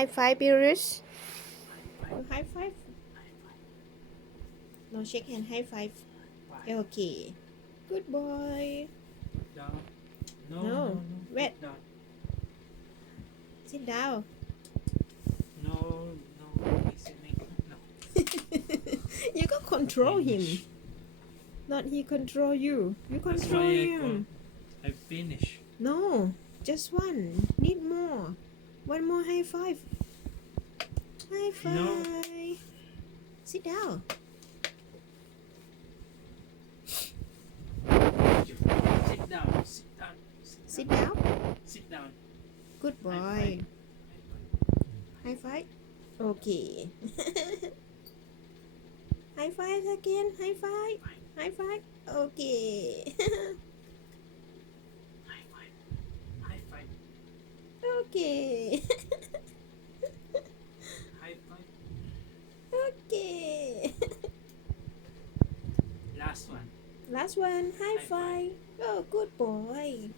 High five, Pirish. High Oh, five. high five. High five. No, shake hand. High five. Why? Okay. Good boy. Put down. No, no, No, no. wait. Put down. Sit down. No, no. Listening. No. You can control him. Finish. Not he control you. You That's control why him. I finish. No, just one. Need more. One more high five. High No. five. Sit down. You. Sit down. Sit down. Sit down. Sit down. Good High boy. five. High five. Okay. High five again. High five. High five. Okay. High five. High five. Okay. High five. Okay. Last one. Last one. High High five. five. Oh, good boy.